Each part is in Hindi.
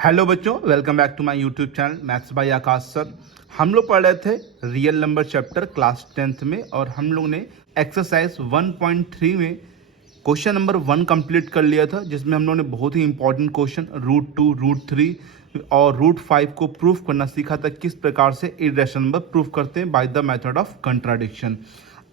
हेलो बच्चों, welcome back to my YouTube channel maths by Akash sir. हम लोग पढ़ रहे थे real number chapter class 10th में और हम लोग ने एक्सरसाइज 1.3 में क्वेश्चन नंबर 1 कंप्लीट कर लिया था, जिसमें हम लोग ने बहुत ही इंपॉर्टेंट क्वेश्चन √2, √3 और √5 को प्रूफ करना सीखा था, किस प्रकार से इर्रेशनल नंबर प्रूफ करते हैं by the method of contradiction.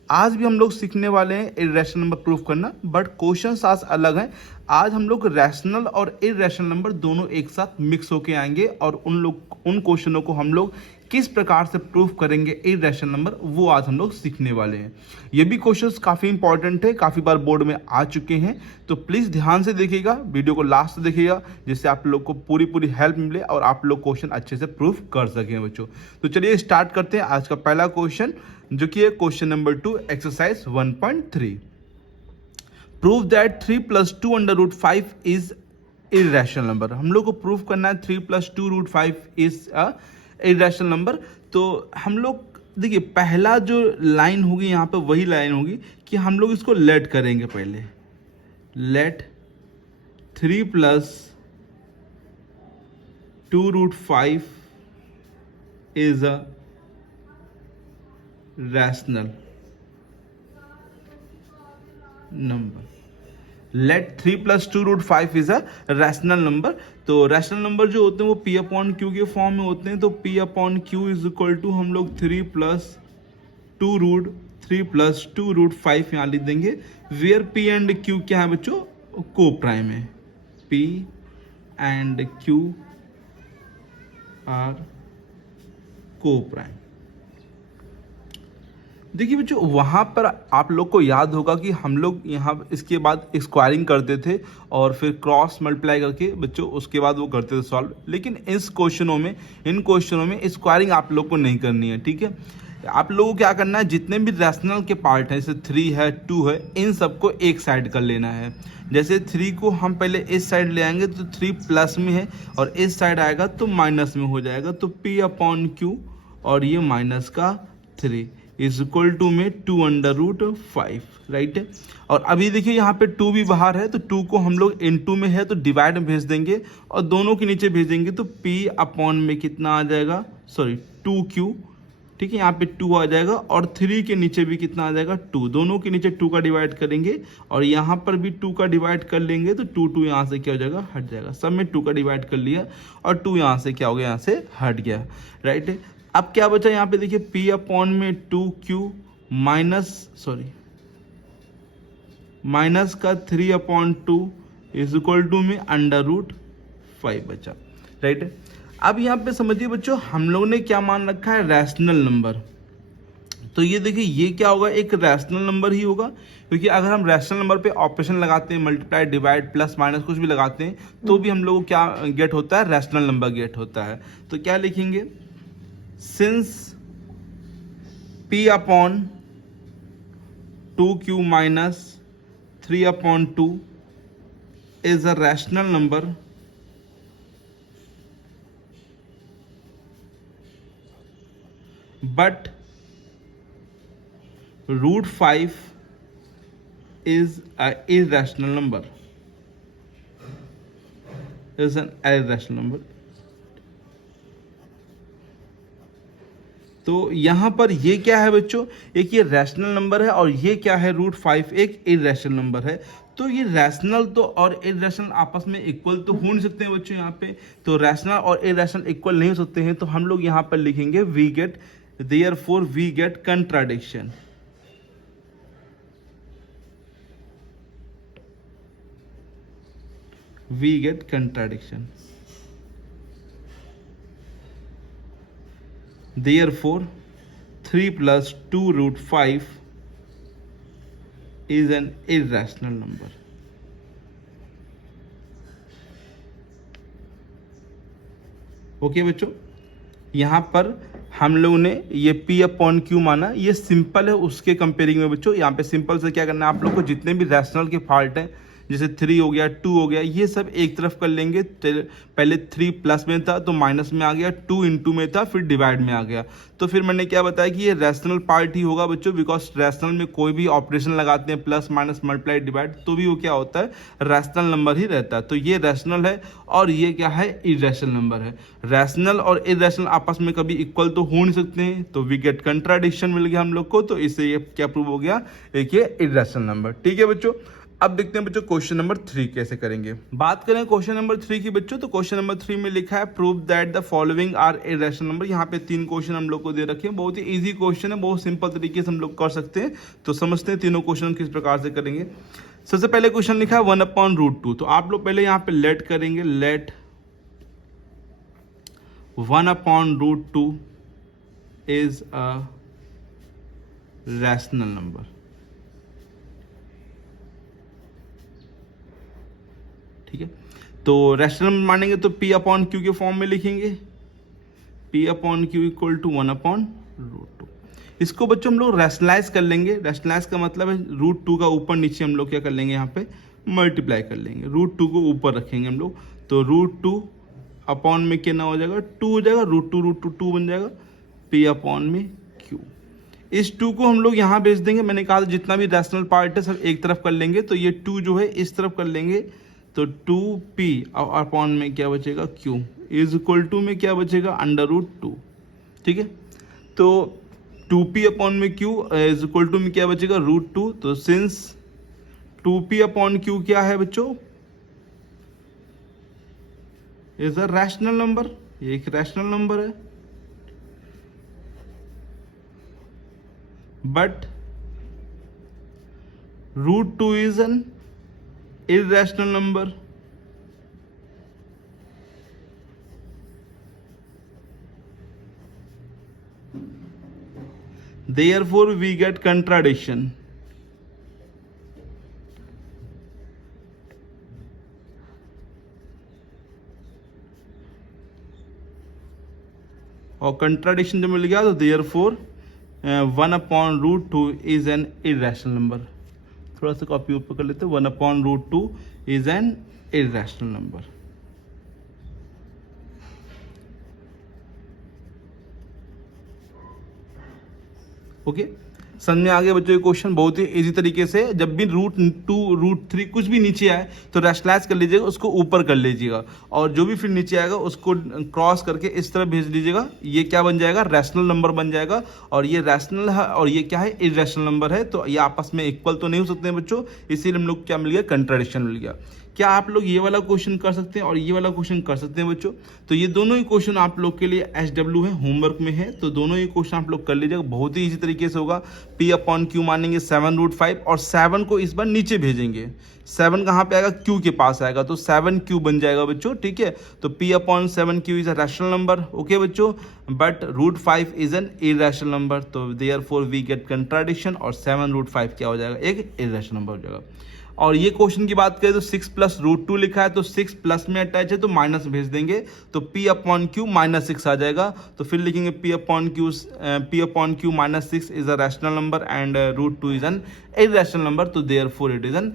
आज भी हम लोग सीखने वाले हैं इर्रेशनल नंबर प्रूफ करना, बट क्वेश्चंस आज अलग हैं। आज हम लोग रैशनल और इर्रेशनल नंबर दोनों एक साथ मिक्स होके आएंगे और उन क्वेश्चनों को हम लोग किस प्रकार से प्रूफ करेंगे इर्रेशनल नंबर, वो आज हम लोग सीखने वाले हैं। ये भी क्वेश्चंस काफ़ी इंपॉर्टेंट है, काफ़ी बार बोर्ड में आ चुके हैं, तो प्लीज़ ध्यान से देखिएगा, वीडियो को लास्ट तक देखिएगा, जिससे आप लोग को पूरी हेल्प मिले और आप लोग क्वेश्चन अच्छे से प्रूफ कर सकें बच्चों। तो चलिए स्टार्ट करते हैं आज का पहला क्वेश्चन, जो कि है question number 2 exercise 1.3। Prove that 3 + 2 √5 is irrational number. हम लोग को प्रूव करना है 3 + 2 √5 इज अ इर्रेशनल नंबर। तो हम लोग देखिए, पहला जो लाइन होगी यहाँ पे वही लाइन होगी कि हम लोग इसको लेट करेंगे। पहले let 3 + 2 √5 is a rational number. Let 3 + 2 √5 is a rational number. तो रैशनल नंबर जो होते हैं वो P/Q के फॉर्म में होते हैं। तो P/Q इज इक्वल टू हम लोग 3 + 2 √5 यहाँ लिख देंगे, वेयर P एंड Q क्या है बच्चों, को प्राइम है। P एंड Q आर को प्राइम। देखिए बच्चों, वहाँ पर आप लोग को याद होगा कि हम लोग यहाँ इसके बाद स्क्वायरिंग करते थे और फिर क्रॉस मल्टीप्लाई करके बच्चों उसके बाद वो करते थे सॉल्व। लेकिन इन क्वेश्चनों में स्क्वायरिंग आप लोग को नहीं करनी है, ठीक है। आप लोगों को क्या करना है, जितने भी रैशनल के पार्ट हैं, जैसे 3 है 2 है, इन सबको एक साइड कर लेना है। जैसे 3 को हम पहले इस साइड ले आएंगे तो 3 प्लस में है और इस साइड आएगा तो माइनस में हो जाएगा। तो P/Q और ये माइनस का 3 इज इक्वल टू में 2 √5, राइट है। और अभी देखिए यहाँ पे 2 भी बाहर है, तो 2 को हम लोग इनटू में है तो डिवाइड में भेज देंगे और दोनों के नीचे भेज देंगे। तो P/ में कितना आ जाएगा, सॉरी 2Q, ठीक है, यहाँ पे 2 आ जाएगा और 3 के नीचे भी कितना आ जाएगा, 2। दोनों के नीचे 2 का डिवाइड करेंगे और यहाँ पर भी 2 का डिवाइड कर लेंगे तो 2 यहाँ से क्या हो जाएगा, हट जाएगा। सब में 2 का डिवाइड कर लिया और 2 यहाँ से क्या हो गया, यहाँ से हट गया, राइट है। अब क्या बचा यहाँ पे देखिए, P/ में 2Q माइनस का 3/2 इज इक्वल टू में √5 बचा, राइट है। अब यहाँ पे समझिए बच्चों, हम लोग ने क्या मान रखा है, रैशनल नंबर। तो ये देखिए, ये क्या होगा, एक रैशनल नंबर ही होगा, क्योंकि अगर हम रैशनल नंबर पे ऑपरेशन लगाते हैं, मल्टीप्लाई, डिवाइड, प्लस माइनस कुछ भी लगाते हैं, तो भी हम लोगों को क्या गेट होता है, रैशनल नंबर गेट होता है। तो क्या लिखेंगे, since P/2Q minus 3/2 is a rational number, but √5 is an irrational number, is an irrational number। तो यहाँ पर ये क्या है बच्चों, एक ये रैशनल नंबर है और ये क्या है, √5 एक इर्रेशनल नंबर है। तो ये रैशनल तो और इर्रेशनल आपस में इक्वल तो हो नहीं सकते हैं बच्चों यहाँ पे। तो रैशनल और इर्रेशनल इक्वल नहीं हो सकते हैं, तो हम लोग यहाँ पर लिखेंगे we get, therefore we get contradiction. We get contradiction. Therefore, 3 + 2 √5 is an irrational number। Okay बच्चों, यहाँ पर हम लोगों ने ये P/Q माना, ये सिंपल है उसके कंपेयरिंग में बच्चों। यहाँ पे सिंपल से क्या करना है, आप लोग को जितने भी रैशनल के पार्ट हैं, जैसे 3 हो गया, 2 हो गया, ये सब एक तरफ कर लेंगे। पहले 3 प्लस में था तो माइनस में आ गया, 2 इंटू में था फिर डिवाइड में आ गया। तो फिर मैंने क्या बताया कि ये रैशनल पार्ट ही होगा बच्चों, बिकॉज रैशनल में कोई भी ऑपरेशन लगाते हैं प्लस माइनस मल्टीप्लाई डिवाइड, तो भी वो क्या होता है, रैशनल नंबर ही रहता है। तो ये रैशनल है और ये क्या है, इरेशनल नंबर है। रैशनल और इरेशनल आपस में कभी इक्वल तो हो नहीं सकते हैं, तो वी गेट कंट्राडिक्शन मिल गया हम लोग को, तो इससे ये क्या प्रूव हो गया, एक ये इरेशनल नंबर। ठीक है बच्चों, अब देखते हैं बच्चों क्वेश्चन नंबर 3 कैसे करेंगे। बात करें क्वेश्चन नंबर 3 की बच्चों, तो क्वेश्चन नंबर 3 में लिखा है prove that the following are irrational number. यहाँ पे 3 क्वेश्चन हम लोग को दे रखे हैं, बहुत ही इजी क्वेश्चन है, बहुत सिंपल तरीके से हम लोग कर सकते हैं। तो समझते हैं तीनों क्वेश्चन किस प्रकार से करेंगे। सबसे पहले क्वेश्चन लिखा है 1/√2, तो आप लोग पहले यहाँ पे लेट करेंगे, let 1/√2 is a rational number. ठीक है, तो रैशनल मानेंगे तो P/Q के फॉर्म में लिखेंगे, P/Q इक्वल टू 1/√2। इसको बच्चों हम लोग रैशनलाइज कर लेंगे। रैशनलाइज का मतलब है √2 का ऊपर नीचे हम लोग क्या कर लेंगे, यहाँ पे मल्टीप्लाई कर लेंगे, √2 को ऊपर रखेंगे हम लोग, तो √2 अपॉन में कितना हो जाएगा, 2 हो जाएगा, √2 बन जाएगा, P/Q। इस 2 को हम लोग यहाँ भेज देंगे। मैंने कहा जितना भी रैशनल पार्ट है सब एक तरफ कर लेंगे, तो ये 2 जो है इस तरफ कर लेंगे, तो 2P अपॉन में क्या बचेगा, Q इज इक्वल टू में क्या बचेगा, √2। ठीक है, तो 2P अपॉन में Q इज इक्वल टू में क्या बचेगा, √2। तो सिंस 2P अपॉन Q क्या है बच्चों, इज अ रैशनल नंबर, ये एक रैशनल नंबर है, but √2 is N irrational number। Therefore we get contradiction। और कंट्राडिक्शन जब मिल गया तो therefore 1/√2 is an irrational number। थोड़ा सा कॉपी ऊपर कर लेते हैं, 1/√2 is an irrational number. Okay, समझ में आ गया बच्चों ये क्वेश्चन, बहुत ही इजी तरीके से। जब भी √2 √3 कुछ भी नीचे आए तो रैशनलाइज कर लीजिएगा, उसको ऊपर कर लीजिएगा, और जो भी फिर नीचे आएगा उसको क्रॉस करके इस तरह भेज दीजिएगा, ये क्या बन जाएगा, रैशनल नंबर बन जाएगा। और ये रैशनल है और ये क्या है, इरेशनल नंबर है, तो ये आपस में इक्वल तो नहीं हो सकते हैं बच्चों, इसीलिए हम लोग क्या मिल गया, कंट्राडिक्शन मिल गया। क्या आप लोग ये वाला क्वेश्चन कर सकते हैं और ये वाला क्वेश्चन कर सकते हैं बच्चों? तो ये दोनों ही क्वेश्चन आप लोग के लिए SW है, होमवर्क में है, तो दोनों ही क्वेश्चन आप लोग कर लीजिएगा, बहुत ही इजी तरीके से होगा। P/Q मानेंगे 7√5 और 7 को इस बार नीचे भेजेंगे, 7 कहाँ पे आएगा, Q के पास आएगा, तो 7Q बन जाएगा बच्चों। ठीक है, तो P/7Q is a rational number. Okay बच्चों, but √5 is an irrational number, तो देयरफॉर वी गेट कंट्राडिक्शन, और 7√5 क्या हो जाएगा, एक इरेशनल नंबर हो जाएगा। और ये क्वेश्चन की बात करें तो 6 + √2 लिखा है, तो 6 प्लस में अटैच है तो माइनस भेज देंगे, तो P/Q -6 आ जाएगा। तो फिर लिखेंगे P/Q -6 is a rational number and √2 is an irrational number, तो therefore it is an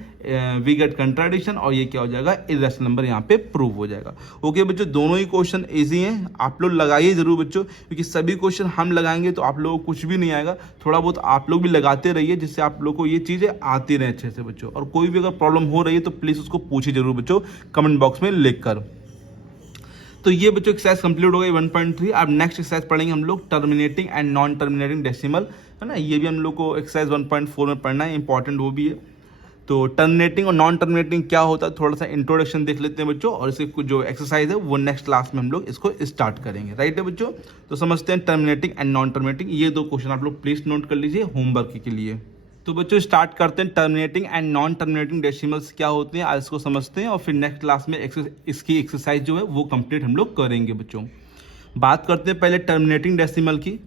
we get contradiction, और ये क्या हो जाएगा, इरेशनल नंबर यहाँ पे प्रूव हो जाएगा। ओके बच्चों, दोनों ही क्वेश्चन इजी हैं, आप लोग लगाइए जरूर बच्चों, क्योंकि सभी क्वेश्चन हम लगाएंगे तो आप लोगों को कुछ भी नहीं आएगा, थोड़ा बहुत आप लोग भी लगाते रहिए, जिससे आप लोग को ये चीज़ें आती रहे अच्छे से बच्चों। और कोई भी अगर प्रॉब्लम हो रही है तो प्लीज़ उसको पूछिए जरूर बच्चों, कमेंट बॉक्स में लिख कर। तो ये बच्चों एक्सरसाइज कंप्लीट हो गई 1.3। अब नेक्स्ट एक्सरसाइज पढ़ेंगे हम लोग terminating and non terminating decimal, है ना, ये भी हम लोग को एक्सरसाइज 1.4 में पढ़ना है, इंपॉर्टेंट वो भी है। तो टर्मिनेटिंग और नॉन टर्मिनेटिंग क्या होता है, थोड़ा सा इंट्रोडक्शन देख लेते हैं बच्चों, और इसके जो एक्सरसाइज है वो नेक्स्ट क्लास में हम लोग इसको स्टार्ट करेंगे, राइट है बच्चों। तो समझते हैं टर्मिनेटिंग एंड नॉन टर्मिनेटिंग, ये दो क्वेश्चन आप लोग प्लीज नोट कर लीजिए होमवर्क के लिए। तो बच्चों स्टार्ट करते हैं, terminating and non terminating decimals क्या होते हैं आज इसको समझते हैं, और फिर नेक्स्ट क्लास में इसकी एक्सरसाइज जो है वो कंप्लीट हम लोग करेंगे बच्चों। बात करते हैं पहले टर्मिनेटिंग डेसिमल की।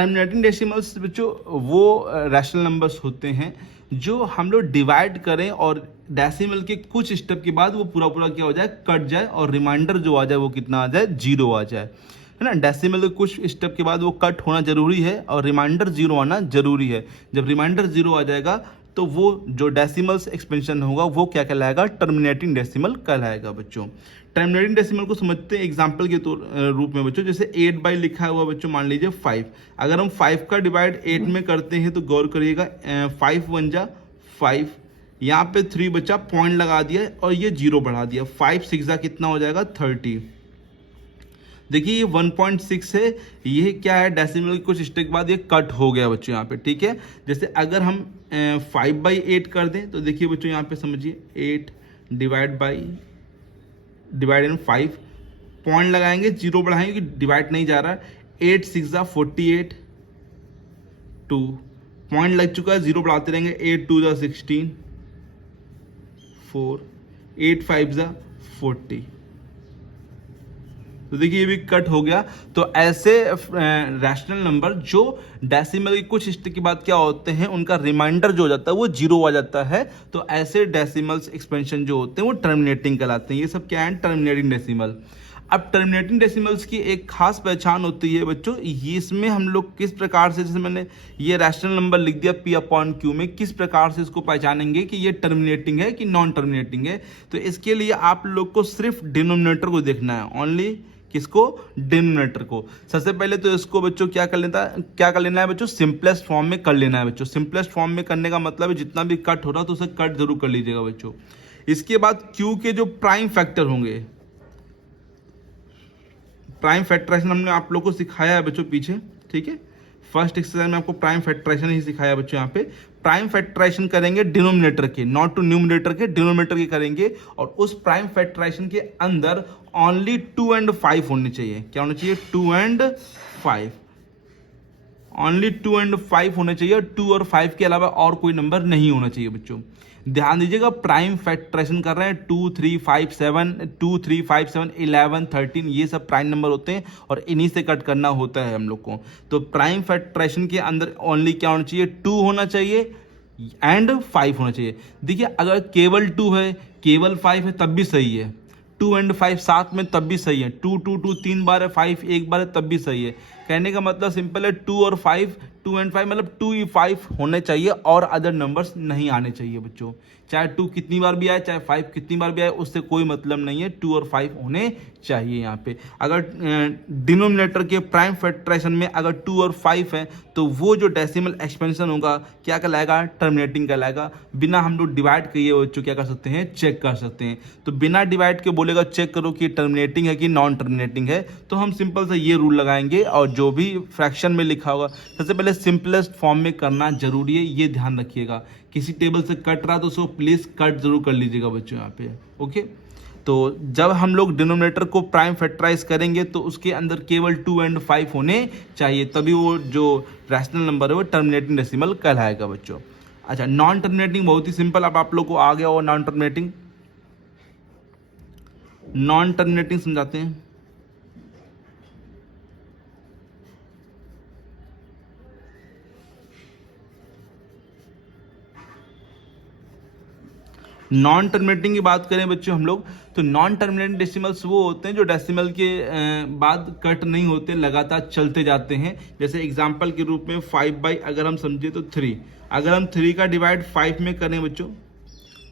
टर्मिनेटिंग डेसिमल्स बच्चों वो रैशनल नंबर्स होते हैं जो हम लोग डिवाइड करें और डेसिमल के कुछ स्टेप के बाद वो पूरा पूरा क्या हो जाए, कट जाए और रिमाइंडर जो आ जाए वो कितना आ जाए, 0 आ जाए, है ना। डेसिमल के कुछ स्टेप के बाद वो कट होना जरूरी है और रिमाइंडर 0 आना जरूरी है। जब रिमाइंडर 0 आ जाएगा तो वो जो डेसिमल्स एक्सपेंशन होगा वो क्या कहलाएगा, टर्मिनेटिंग डेसिमल कहलाएगा बच्चों। टर्मिनेटिंग डेसिमल को समझते हैं एग्जांपल के रूप में बच्चों। जैसे 8 बाई लिखा हुआ बच्चों, मान लीजिए 5, अगर हम 5 का डिवाइड 8 में करते हैं तो गौर करिएगा 5 1 जा 5, यहाँ पे 3 बचा, पॉइंट लगा दिया और ये 0 बढ़ा दिया, 5 6 जा कितना हो जाएगा 30। देखिए ये 1.6 है, ये क्या है, डेसिमल के कुछ स्टेप के बाद ये कट हो गया बच्चों यहाँ पे, ठीक है। जैसे अगर हम 5/8 कर दें तो देखिए बच्चों यहाँ पे समझिए 8 डिवाइड इन 5, पॉइंट लगाएंगे, 0 बढ़ाएंगे कि डिवाइड नहीं जा रहा है, 8 6 जा 48, 2 पॉइंट लग चुका है, 0 बढ़ाते रहेंगे, 8 2 जा 16, 4 8 5 जा 40। तो देखिए ये भी कट हो गया। तो ऐसे रैशनल नंबर जो डेसिमल के कुछ स्टेप के बाद क्या होते हैं, उनका रिमाइंडर जो हो जाता है वो 0 आ जाता है, तो ऐसे डेसिमल्स एक्सपेंशन जो होते हैं वो टर्मिनेटिंग कहलाते हैं। ये सब क्या है, टर्मिनेटिंग डेसिमल। अब टर्मिनेटिंग डेसिमल्स की एक खास पहचान होती है बच्चों, इसमें हम लोग किस प्रकार से, जैसे मैंने ये रैशनल नंबर लिख दिया P/Q में, किस प्रकार से इसको पहचानेंगे कि ये टर्मिनेटिंग है कि नॉन टर्मिनेटिंग है। तो इसके लिए आप लोग को सिर्फ डिनोमिनेटर को देखना है, ओनली किसको, डिनोमिनेटर को। सबसे पहले तो इसको बच्चों क्या कर लेना है बच्चों, सिंपलेस्ट फॉर्म में कर लेना है बच्चों। सिंपलेस्ट फॉर्म में करने का मतलब है जितना भी कट हो रहा है तो उसे कट जरूर कर लीजिएगा बच्चों। इसके बाद Q के जो प्राइम फैक्टर होंगे, प्राइम फैक्टराइजेशन हमने आप लोग को सिखाया है बच्चों पीछे, ठीक है। फर्स्ट एक्सरसाइज में आपको प्राइम फैक्टराइजेशन ही सिखाया बच्चों। यहाँ पे प्राइम फैक्टराइजेशन करेंगे डिनोमिनेटर के, नॉट टू न्यूमिनेटर के, डिनोमिनेटर के करेंगे। और उस प्राइम फैक्टराइजेशन के अंदर ओनली 2 and 5 होने चाहिए। क्या होना चाहिए, 2 and 5, ओनली 2 and 5 होने चाहिए। 2 और 5 के अलावा और कोई नंबर नहीं होना चाहिए बच्चों। ध्यान दीजिएगा, प्राइम फैक्टराइजेशन कर रहे हैं 2 3 5 7, 2 3 5 7 11 13, ये सब प्राइम नंबर होते हैं और इन्हीं से कट करना होता है हम लोग को। तो प्राइम फैक्टराइजेशन के अंदर ओनली क्या होना चाहिए, 2 होना चाहिए एंड 5 होना चाहिए। देखिए अगर केवल 2 है, केवल 5 है तब भी सही है, 2 and 5 साथ में तब भी सही है, 2 2 2 3 बार है, 5 एक बार है तब भी सही है। कहने का मतलब सिंपल है, 2 और 5, 2 and 5 मतलब 2 ही 5 होने चाहिए और अदर नंबर्स नहीं आने चाहिए बच्चों। चाहे 2 कितनी बार भी आए, चाहे 5 कितनी बार भी आए, उससे कोई मतलब नहीं है, 2 और 5 होने चाहिए यहाँ पे। अगर डिनोमिनेटर के प्राइम फैक्टराइजेशन में अगर 2 और 5 है तो वो जो डेसिमल एक्सपेंशन होगा क्या कहलाएगा, टर्मिनेटिंग कहलाएगा। बिना हम लोग डिवाइड किए बच्चों क्या कर सकते हैं, चेक कर सकते हैं। तो बिना डिवाइड के बोलेगा चेक करो कि टर्मिनेटिंग है कि नॉन टर्मिनेटिंग है, तो हम सिंपल से ये रूल लगाएंगे और जो भी फ्रैक्शन में लिखा होगा सबसे पहले सिंपलेस्ट फॉर्म में करना जरूरी है, ये ध्यान रखिएगा। किसी टेबल से कट रहा तो उसको प्लीज कट जरूर कर लीजिएगा बच्चों यहाँ पे, ओके। तो जब हम लोग डिनोमिनेटर को प्राइम फैक्टराइज करेंगे तो उसके अंदर केवल 2 and 5 होने चाहिए, तभी वो जो रैशनल नंबर है वो टर्मिनेटिंग डेसिमल कहलाएगा बच्चों। अच्छा, नॉन टर्मिनेटिंग बहुत ही सिंपल, अब आप लोग को आ गया हो नॉन टर्मिनेटिंग। नॉन टर्मिनेटिंग समझाते हैं। नॉन टर्मिनेटिंग की बात करें बच्चों हम लोग, तो नॉन टर्मिनेटिंग डेसिमल्स वो होते हैं जो डेसिमल के बाद कट नहीं होते, लगातार चलते जाते हैं। जैसे एग्जांपल के रूप में 5 अगर हम समझे तो 3, अगर हम 3 का डिवाइड 5 में करें बच्चों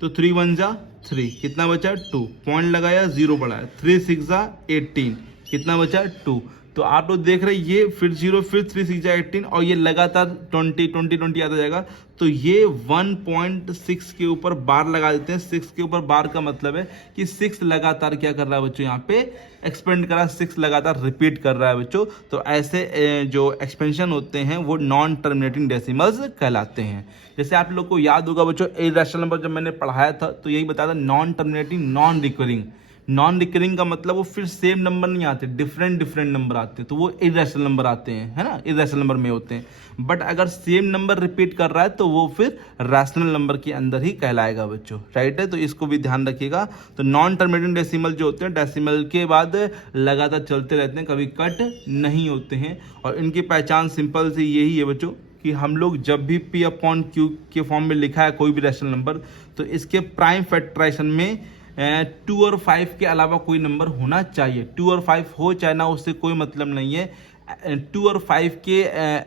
तो 3 1 जा 3, कितना बचा 2, पॉइंट लगाया 0 बढ़ाया, 3 6 जा 18, कितना बचा 2। तो आप लोग देख रहे हैं ये फिर 0 फिर 3 6 जा 18 और ये लगातार 20 20 20 आता जाएगा। तो ये 1.6 के ऊपर बार लगा देते हैं। 6 के ऊपर बार का मतलब है कि 6 लगातार क्या कर रहा है बच्चों, यहाँ पे एक्सपेंड कर रहा है, 6 लगातार रिपीट कर रहा है बच्चों। तो ऐसे जो एक्सपेंशन होते हैं वो नॉन टर्मिनेटिंग डेसिमल्स कहलाते हैं। जैसे आप लोग को याद होगा बच्चों, ए रैशनल नंबर जब मैंने पढ़ाया था तो यही बताया था, non terminating non recurring. Non recurring का मतलब वो फिर सेम नंबर नहीं आते, डिफरेंट डिफरेंट नंबर आते हैं, तो वो इरेशनल नंबर आते हैं, है ना, इरेशनल नंबर में होते हैं। बट अगर सेम नंबर रिपीट कर रहा है तो वो फिर रैशनल नंबर के अंदर ही कहलाएगा बच्चों, राइट है। तो इसको भी ध्यान रखिएगा। तो नॉन टर्मिनेटिंग डेसिमल जो होते हैं, डेसिमल के बाद लगातार चलते रहते हैं, कभी कट नहीं होते हैं, और इनकी पहचान सिंपल सी यही है बच्चों कि हम लोग जब भी P अपॉन Q के फॉर्म में लिखा है कोई भी रैशनल नंबर, तो इसके प्राइम फैक्टराइजेशन में 2 और 5 के अलावा कोई नंबर होना चाहिए। 2 और 5 हो चाहे ना, उससे कोई मतलब नहीं है। 2 और 5 के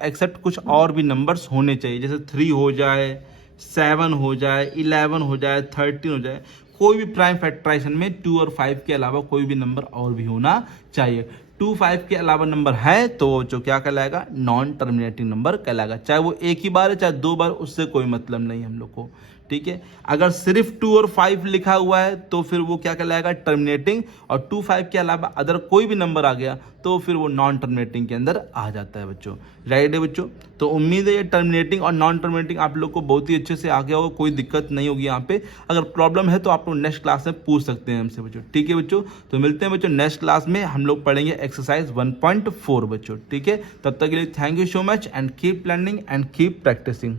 एक्सेप्ट कुछ और भी नंबर्स होने चाहिए, जैसे 3 हो जाए, 7 हो जाए, 11 हो जाए, 13 हो जाए। कोई भी प्राइम फैक्टराइजेशन में 2 और 5 के अलावा कोई भी नंबर और भी होना चाहिए। 2, 5 के अलावा नंबर है तो जो क्या कहलाएगा, नॉन टर्मिनेटिंग नंबर कहलाएगा। चाहे वो एक ही बार है चाहे 2 बार, उससे कोई मतलब नहीं हम लोग को, ठीक है। अगर सिर्फ 2 और 5 लिखा हुआ है तो फिर वो क्या कहलाएगा, टर्मिनेटिंग, और 2, 5 के अलावा अदर कोई भी नंबर आ गया तो फिर वो नॉन टर्मिनेटिंग के अंदर आ जाता है बच्चों, राइट है बच्चों। तो उम्मीद है ये टर्मिनेटिंग और नॉन टर्मिनेटिंग आप लोग को बहुत ही अच्छे से आ गया होगा, कोई दिक्कत नहीं होगी यहाँ पे। अगर प्रॉब्लम है तो आप लोग नेक्स्ट क्लास में पूछ सकते हैं हमसे बच्चों, ठीक है बच्चों। तो मिलते हैं बच्चों नेक्स्ट क्लास में, हम लोग पढ़ेंगे एक्सरसाइज 1.4 बच्चों, ठीक है। तब तक के लिए thank you so much and keep learning and keep practising.